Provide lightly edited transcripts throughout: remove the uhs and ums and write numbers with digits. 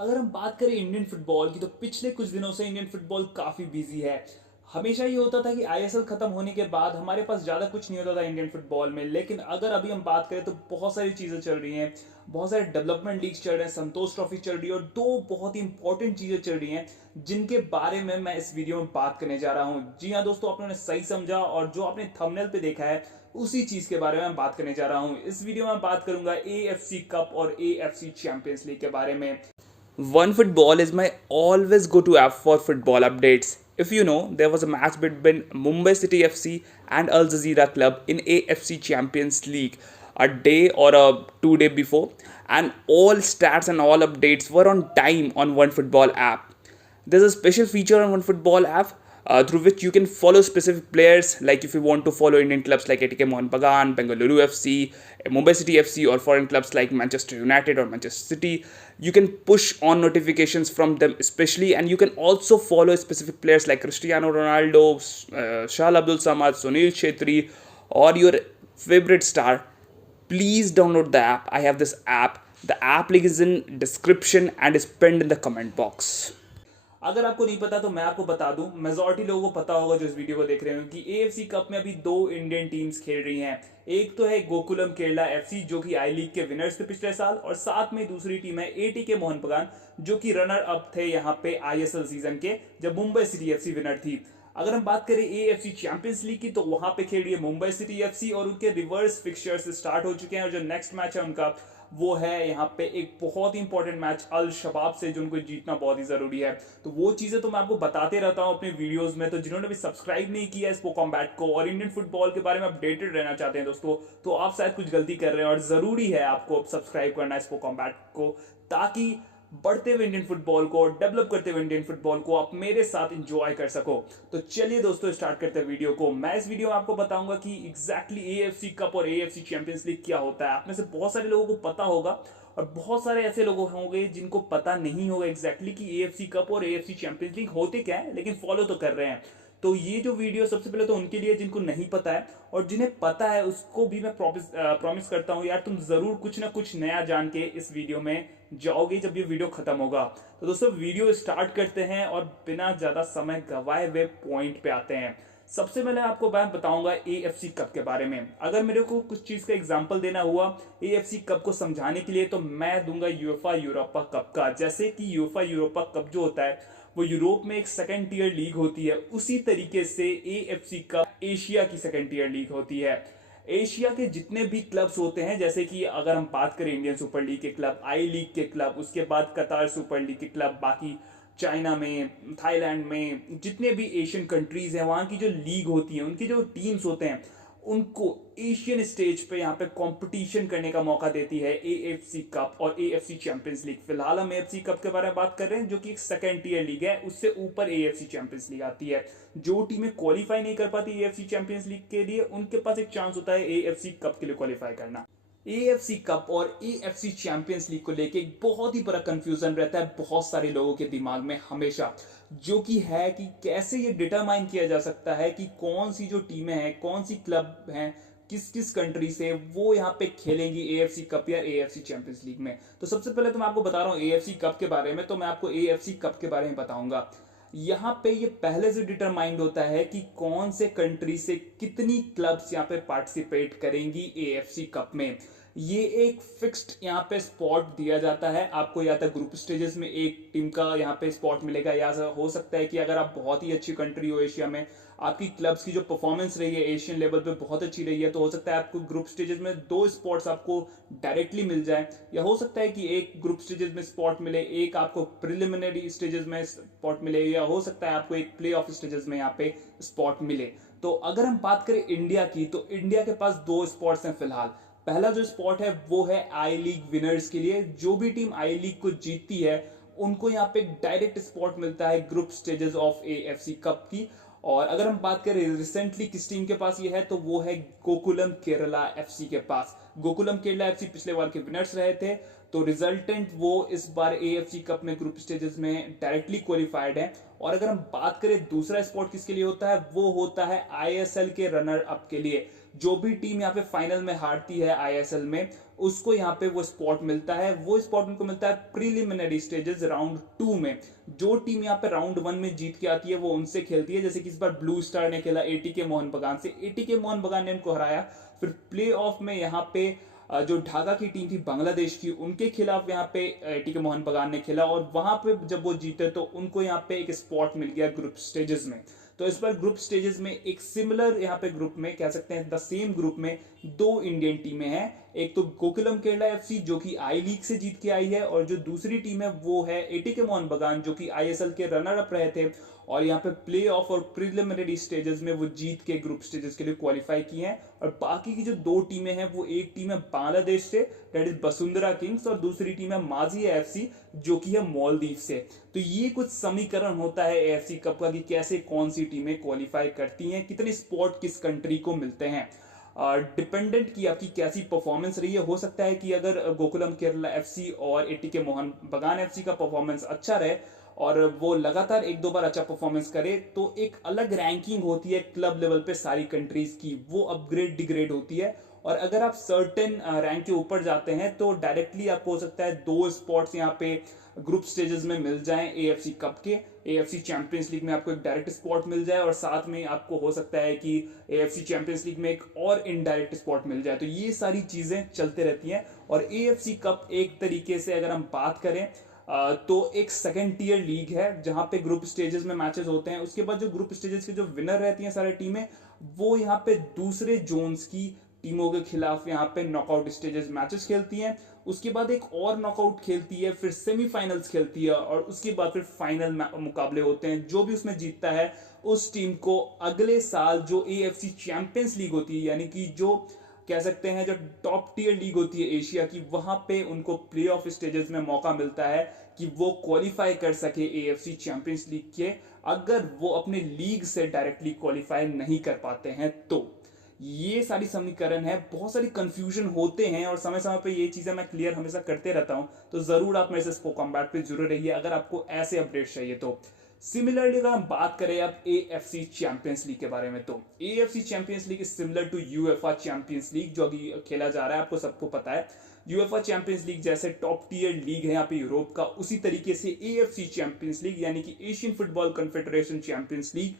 अगर हम बात करें इंडियन फुटबॉल की तो पिछले कुछ दिनों से इंडियन फुटबॉल काफ़ी बिजी है। हमेशा ये होता था कि आईएसएल खत्म होने के बाद हमारे पास ज़्यादा कुछ नहीं होता था इंडियन फुटबॉल में, लेकिन अगर अभी हम बात करें तो बहुत सारी चीज़ें चल रही हैं। बहुत सारे डेवलपमेंट लीग्स चल रहे हैं, संतोष ट्रॉफी चल रही है और दो बहुत ही इंपॉर्टेंट चीज़ें चल रही हैं जिनके बारे में मैं इस वीडियो में बात करने जा रहा हूँ। जी हाँ दोस्तों, आपने सही समझा और जो आपने थंबनेल पे देखा है उसी चीज़ के बारे में मैं बात करने जा रहा हूँ। इस वीडियो में बात करूंगा एएफसी कप और एएफसी चैंपियंस लीग के बारे में। OneFootball is my always go-to app for football updates. If you know, there was a match between Mumbai City FC and Al Jazeera Club in AFC Champions League a day or a 2 day before, and all stats and all updates were on time on OneFootball app. There's a special feature on OneFootball app through which you can follow specific players. Like if you want to follow Indian clubs like ATK Mohun Bagan, Bengaluru FC, Mumbai City FC, or foreign clubs like Manchester United or Manchester City, you can push on notifications from them especially, and you can also follow specific players like Cristiano Ronaldo, Shah Abdul Samad, Sunil Chetri, or your favorite star. Please download the app. I have this app. The app link is in description and is pinned in the comment box. अगर आपको नहीं पता तो मैं आपको बता दूं, majority लोगों को पता होगा जो इस वीडियो को देख रहे हो कि एएफसी कप में अभी दो इंडियन टीम्स खेल रही हैं। एक तो है गोकुलम केरला एफसी जो कि आई लीग के विनर्स थे पिछले साल, और साथ में दूसरी टीम है एटीके मोहन बगान जो कि रनर अप थे यहाँ पे आईएसएल सीजन के, जब मुंबई सिटी एफसी विनर थी। अगर हम बात करें एएफसी चैंपियंस लीग की तो वहां पे खेल रही है मुंबई सिटी एफसी और उनके रिवर्स फिक्सचर्स स्टार्ट हो चुके हैं, और जो नेक्स्ट मैच है उनका वो है यहाँ पे एक बहुत ही इंपॉर्टेंट मैच अल शबाब से, जो उनको जीतना बहुत ही जरूरी है। तो वो चीजें तो मैं आपको बताते रहता हूँ अपने वीडियोस में। तो जिन्होंने भी सब्सक्राइब नहीं किया स्पो कॉम्बैट को और इंडियन फुटबॉल के बारे में अपडेटेड रहना चाहते हैं दोस्तों, तो आप शायद कुछ गलती कर रहे हैं, और जरूरी है आपको सब्सक्राइब करना स्पो कॉम्बैट को, ताकि बढ़ते हुए इंडियन फुटबॉल को, डेवलप करते हुए इंडियन फुटबॉल को आप मेरे साथ एंजॉय कर सको। तो चलिए दोस्तों, स्टार्ट करते हैं वीडियो को। मैं इस वीडियो में आपको बताऊंगा कि एग्जैक्टली एएफसी कप और एएफसी चैंपियंस लीग क्या होता है। आप में से बहुत सारे लोगों को पता होगा और बहुत सारे ऐसे लोग होंगे जिनको पता नहीं होगा एग्जैक्टली कि एएफसी कप और एएफसी चैंपियंस लीग होते क्या है, लेकिन फॉलो तो कर रहे हैं। तो ये जो वीडियो सबसे पहले तो उनके लिए जिनको नहीं पता है, और जिन्हें पता है उसको भी मैं प्रॉमिस करता हूँ यार, तुम जरूर कुछ ना कुछ नया जान के इस वीडियो में जाओगे जब ये वीडियो खत्म होगा। तो दोस्तों वीडियो स्टार्ट करते हैं और बिना ज्यादा समय गवाए हुए पॉइंट पे आते हैं। सबसे पहले आपको मैं बताऊंगा एएफसी कप के बारे में। अगर मेरे को कुछ चीज का एग्जांपल देना हुआ एएफसी कप को समझाने के लिए तो मैं दूंगा यूएफा यूरोपा कप का। जैसे कि यूएफा यूरोपा कप जो होता है वो यूरोप में एक सेकंड टीयर लीग होती है, उसी तरीके से एएफसी कप एशिया की सेकंड टीयर लीग होती है। एशिया के जितने भी क्लब्स होते हैं, जैसे कि अगर हम बात करें इंडियन सुपर लीग के क्लब, आई लीग के क्लब, उसके बाद कतार सुपर लीग के क्लब, बाकी चाइना में, थाईलैंड में जितने भी एशियन कंट्रीज हैं वहां की जो लीग होती है, उनके जो टीम्स होते हैं उनको एशियन स्टेज पे यहाँ पे कंपटीशन करने का मौका देती है एएफसी कप और एएफसी चैंपियंस लीग। फिलहाल हम एएफसी कप के बारे में बात कर रहे हैं जो कि एक सेकंड टीयर लीग है, उससे ऊपर एएफसी चैंपियंस लीग आती है। जो टीमें क्वालिफाई नहीं कर पाती एएफसी चैंपियंस लीग के लिए, उनके पास एक चांस होता है एएफसी कप के लिए क्वालिफाई करना। एएफसी कप और एएफसी चैंपियंस लीग को लेके एक बहुत ही बड़ा कंफ्यूजन रहता है बहुत सारे लोगों के दिमाग में हमेशा, जो कि है कि कैसे ये डिटरमाइन किया जा सकता है कि कौन सी जो टीमें हैं, कौन सी क्लब हैं, किस किस कंट्री से वो यहाँ पे खेलेंगी एएफसी कप या एएफसी चैंपियंस लीग में। तो सबसे पहले तो मैं आपको बता रहा हूँ एएफसी कप के बारे में, तो मैं आपको एएफसी कप के बारे में बताऊंगा। यहाँ पे ये पहले से डिटरमाइंड होता है कि कौन से कंट्री से कितनी क्लब्स यहाँ पे पार्टिसिपेट करेंगी एएफसी कप में। ये एक फिक्स्ड यहाँ पे स्पॉट दिया जाता है आपको, या तो ग्रुप स्टेजेस में एक टीम का यहाँ पे स्पॉट मिलेगा, या हो सकता है कि अगर आप बहुत ही अच्छी कंट्री हो एशिया में, आपकी क्लब्स की जो परफॉर्मेंस रही है एशियन लेवल पे बहुत अच्छी रही है, तो हो सकता है आपको ग्रुप स्टेजेस में दो स्पॉट्स आपको डायरेक्टली मिल जाए, या हो सकता है कि एक ग्रुप स्टेजेस में स्पॉट मिले, एक आपको प्रिलिमिनरी स्टेजेस में स्पॉट मिले, या हो सकता है आपको एक प्ले ऑफ स्टेजेस में यहाँ पे स्पॉट मिले। तो अगर हम बात करें इंडिया की, तो इंडिया के पास दो स्पॉट्स हैं फिलहाल। पहला जो स्पॉट है वो है आई लीग विनर्स के लिए। जो भी टीम आई लीग को जीतती है उनको यहाँ पे डायरेक्ट स्पॉट मिलता है group stages of AFC cup की। और अगर हम बात करें रिसेंटली किस टीम के पास ये है, तो वो है गोकुलम केरला एफसी के पास। गोकुलम केरला एफसी पिछले बार के विनर्स रहे थे, तो रिजल्टेंट वो इस बार एएफसी कप में ग्रुप स्टेजेस में डायरेक्टली क्वालिफाइड है। और अगर हम बात करें दूसरा स्पॉट किसके लिए होता है, वो होता है आईएसएल के रनर अप के लिए। जो भी टीम यहाँ पे फाइनल में हारती है आईएसएल में, उसको यहाँ पे वो स्पॉट मिलता है। वो स्पॉट उनको मिलता है प्रीलिमिनरी स्टेजेस राउंड 2 में। जो टीम यहाँ पे राउंड 1 में जीत के आती है वो उनसे खेलती है, जैसे कि इस बार ब्लू स्टार ने खेला एटीके मोहन बगान से, एटीके मोहन बगान ने उनको हराया। फिर प्ले ऑफ में यहाँ पे जो ढाका की टीम थी बांग्लादेश की, उनके खिलाफ यहाँ पे एटीके मोहन बगान ने खेला और वहां पे जब वो जीते तो उनको यहाँ पे एक स्पॉट मिल गया ग्रुप स्टेजेस में। तो इस बार ग्रुप स्टेजेस में एक सिमिलर यहाँ पे ग्रुप में कह सकते हैं द सेम ग्रुप में दो इंडियन टीमें हैं। एक तो गोकुलम केरला एफसी जो कि आई लीग से जीत के आई है, और जो दूसरी टीम है वो है एटीके मोहन बगान जो कि आईएसएल के रनर अप रहे थे और यहाँ पे प्ले ऑफ और प्रीलिमिनरी स्टेजेस में वो जीत के ग्रुप स्टेजेस के लिए क्वालिफाई किए हैं। और बाकी की जो दो टीमें हैं वो एक टीम है Bangladesh say that is Basundhara Kings, और दूसरी टीम है माजिया एफसी जो कि है मालदीव से। तो ये कुछ समीकरण होता है एएफसी कप का कि कैसे कौन सी टीमें क्वालिफाई करती हैं, कितने स्पॉट किस कंट्री को मिलते हैं। डिपेंडेंट की आपकी कैसी परफॉर्मेंस रही है। हो सकता है कि अगर गोकुलम केरला एफसी और एटीके मोहन बगान एफसी का परफॉर्मेंस अच्छा रहे और वो लगातार एक दो बार अच्छा परफॉर्मेंस करे तो एक अलग रैंकिंग होती है क्लब लेवल पे सारी कंट्रीज की, वो अपग्रेड डिग्रेड होती है। और अगर आप सर्टेन रैंक के ऊपर जाते हैं तो डायरेक्टली आपको हो सकता है 2 स्पॉट्स यहाँ पे ग्रुप स्टेजेस में मिल जाएं एएफसी कप के। एएफसी चैंपियंस लीग में आपको एक डायरेक्ट स्पॉट मिल जाए और साथ में आपको हो सकता है कि एएफसी चैंपियंस लीग में एक और इनडायरेक्ट स्पॉट मिल जाए। तो ये सारी चीजें चलते रहती हैं। और एएफसी कप एक तरीके से अगर हम बात करें तो एक सेकंड टियर लीग है जहां पे ग्रुप स्टेजेस में मैचेस होते हैं। उसके बाद जो ग्रुप स्टेजेस की जो विनर रहती हैं सारी टीमें, वो यहाँ पे दूसरे जोन्स की टीमों के खिलाफ यहाँ पे नॉकआउट स्टेजेस मैचेस खेलती हैं। उसके बाद एक और नॉकआउट खेलती है, फिर सेमीफाइनल्स खेलती है और उसके बाद फिर फाइनल मुकाबले होते हैं। जो भी उसमें जीतता है उस टीम को अगले साल जो एएफसी चैंपियंस लीग होती है, यानी कि जो कह सकते हैं जो टॉप टियर लीग होती है एशिया की, वहां पे उनको प्ले ऑफ स्टेजेस में मौका मिलता है कि वो क्वालिफाई कर सके एएफसी चैंपियंस लीग के, अगर वो अपने लीग से डायरेक्टली क्वालिफाई नहीं कर पाते हैं तो। ये सारी समीकरण है, बहुत सारी कंफ्यूजन होते हैं और समय समय पे ये चीजें मैं क्लियर हमेशा करते रहता हूं। तो जरूर आप मेरे से स्पोक कॉम्बैट पे जुड़े रहिए अगर आपको ऐसे अपडेट चाहिए तो। सिमिलरली अगर हम बात करें अब एएफसी चैंपियंस लीग के बारे में, तो AFC champions league is similar to UEFA champions league जो अभी खेला जा रहा है, आपको सबको पता है। यूएफए चैंपियंस लीग जैसे टॉप टियर लीग है यहाँ पे यूरोप का, उसी तरीके से एएफसी चैंपियंस लीग यानी कि Asian football confederation champions league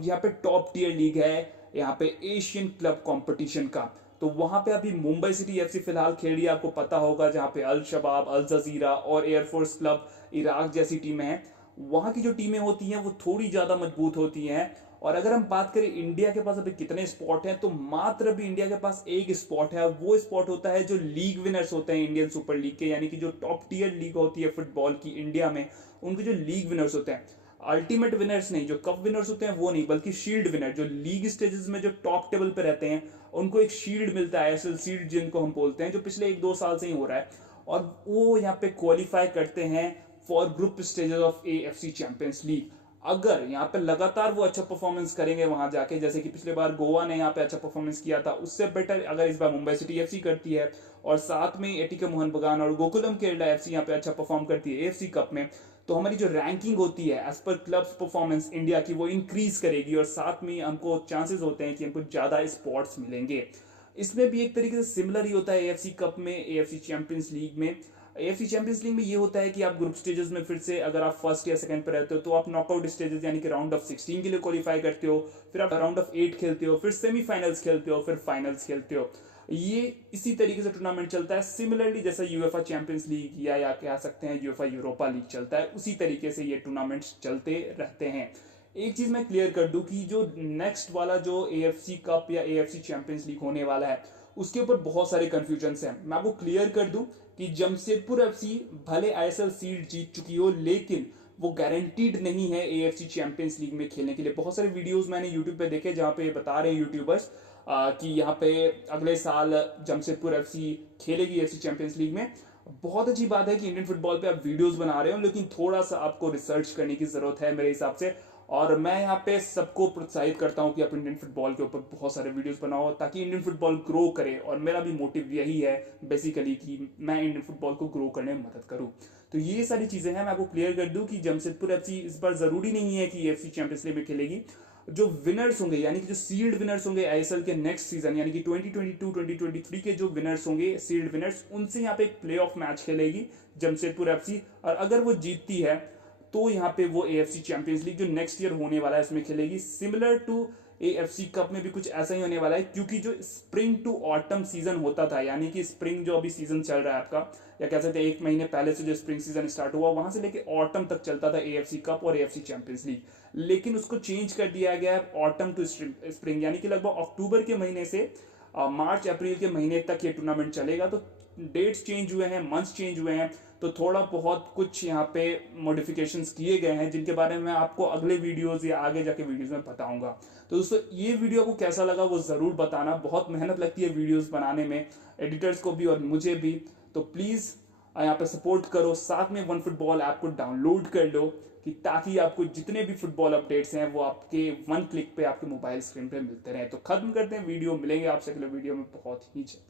यहाँ पे टॉप टियर लीग है यहाँ पे एशियन क्लब कंपटीशन का। तो वहां पे अभी मुंबई सिटी एफसी फिलहाल खेल रही है, आपको पता होगा, जहां पे अल शबाब, अल जजीरा और एयरफोर्स क्लब इराक जैसी टीमें हैं। वहां की जो टीमें होती हैं वो थोड़ी ज्यादा मजबूत होती हैं। और अगर हम बात करें इंडिया के पास अभी कितने स्पॉट हैं, तो मात्र अभी इंडिया के पास एक स्पॉट है। वो स्पॉट होता है जो लीग विनर्स होते हैं इंडियन सुपर लीग के, यानी कि जो टॉप टियर लीग होती है फुटबॉल की इंडिया में, उनके जो लीग विनर्स होते हैं, अल्टीमेट विनर्स नहीं, जो कप विनर्स होते हैं वो नहीं, बल्कि शील्ड विनर, जो लीग स्टेजेस में जो टॉप टेबल पे रहते हैं उनको एक शील्ड मिलता है, एसएल शील्ड जिनको हम बोलते हैं, जो पिछले 1-2 साल से ही हो रहा है। और वो यहाँ पे क्वालिफाई करते हैं for group stages of AFC champions league. अगर यहाँ पे लगातार वो अच्छा परफॉर्मेंस करेंगे वहां जाके, जैसे कि पिछले बार गोवा ने यहाँ पे अच्छा परफॉर्मेंस किया था, उससे बेटर अगर इस बार मुंबई सिटी एफसी करती है और साथ में एटीके मोहन बगान और गोकुलम केरला एफसी यहाँ पे अच्छा परफॉर्म करती है एएफसी कप में, तो हमारी जो रैंकिंग होती है as per clubs performance India की, वो इंक्रीज करेगी और साथ में हमको चांसेस होते हैं कि हमको ज्यादा स्पॉट्स मिलेंगे। इसमें भी एक तरीके से सिमिलर ही होता है एएफसी कप में, एएफसी चैंपियंस लीग में। एएफसी चैंपियंस लीग में ये होता है कि आप ग्रुप स्टेजेस में फिर से अगर आप फर्स्ट या सेकंड पे रहते हो तो आप नॉकआउट स्टेजेस यानी कि राउंड ऑफ 16 के लिए क्वालिफाई करते हो, फिर आप राउंड ऑफ 8 खेलते हो, फिर सेमीफाइनल्स खेलते हो, फिर फाइनल्स खेलते हो। ये इसी तरीके से टूर्नामेंट चलता है, सिमिलरली जैसा यूएफए चैंपियंस लीग या कह सकते हैं यूएफए यूरोपा लीग चलता है, उसी तरीके से ये टूर्नामेंट्स चलते रहते हैं। एक चीज मैं क्लियर कर दूं कि जो नेक्स्ट वाला जो एएफसी कप या एएफसी चैंपियंस लीग होने वाला है उसके ऊपर बहुत सारे कंफ्यूजन हैं। मैं आपको क्लियर कर दूं कि जमशेदपुर एफसी भले आईएसएल सीट जीत चुकी हो, लेकिन वो गारंटीड नहीं है एएफसी चैंपियंस लीग में खेलने के लिए। बहुत सारे वीडियोस मैंने यूट्यूब पे देखे जहां पे बता रहे हैं यूट्यूबर्स कि यहाँ पे अगले साल जमशेदपुर एफसी खेलेगी एफसी चैंपियंस लीग में। बहुत अच्छी बात है कि इंडियन फुटबॉल पे आप वीडियोस बना रहे हो, लेकिन थोड़ा सा आपको रिसर्च करने की जरूरत है मेरे हिसाब से। और मैं यहाँ पे सबको प्रोत्साहित करता हूँ कि आप इंडियन फुटबॉल के ऊपर बहुत सारे वीडियोस बनाओ ताकि इंडियन फुटबॉल ग्रो करे। और मेरा भी मोटिव यही है बेसिकली कि मैं इंडियन फुटबॉल को ग्रो करने में मदद करूँ। तो ये सारी चीज़ें हैं। मैं आपको क्लियर कर दूँ कि जमशेदपुर एफसी इस बार ज़रूरी नहीं है कि एफसी चैंपियंस लीग में खेलेगी। जो विनर्स होंगे यानी कि जो सील्ड विनर्स होंगे आईएसएल के नेक्स्ट सीजन यानी कि 2022-2023 के जो विनर्स होंगे सील्ड विनर्स, उनसे यहाँ पे एक प्ले ऑफ मैच खेलेगी जमशेदपुर एफसी। और अगर वो जीतती है तो यहाँ पे वो एएफसी चैंपियंस लीग जो नेक्स्ट ईयर होने वाला है उसमें खेलेगी। सिमिलर टू एएफसी कप में भी कुछ ऐसा ही होने वाला है, क्योंकि जो स्प्रिंग टू ऑटम सीजन होता था यानी कि स्प्रिंग जो अभी सीजन चल रहा है आपका, या कह सकते हैं 1 महीने पहले से जो स्प्रिंग सीजन स्टार्ट हुआ वहां से लेके ऑटम तक चलता था एएफसी कप और एएफसी चैंपियंस लीग, लेकिन उसको चेंज कर दिया गया है ऑटम टू स्प्रिंग यानी कि लगभग अक्टूबर के महीने से मार्च अप्रैल के महीने तक ये टूर्नामेंट चलेगा। तो डेट्स चेंज हुए हैं, मंथ्स चेंज हुए हैं, तो थोड़ा बहुत कुछ यहाँ पे मॉडिफिकेशंस किए गए हैं जिनके बारे में मैं आपको अगले वीडियोस या आगे जाके वीडियोस में बताऊंगा। तो दोस्तों ये वीडियो आपको कैसा लगा वो ज़रूर बताना। बहुत मेहनत लगती है वीडियोस बनाने में, एडिटर्स को भी और मुझे भी। तो प्लीज़ यहाँ पे सपोर्ट करो, साथ में वन फुटबॉल ऐप को डाउनलोड कर लो कि ताकि आपको जितने भी फुटबॉल अपडेट्स हैं वो आपके 1 क्लिक पे आपके मोबाइल स्क्रीन पे मिलते रहे। तो खत्म करते हैं वीडियो, मिलेंगे आपसे अगले वीडियो में बहुत ही जल्द।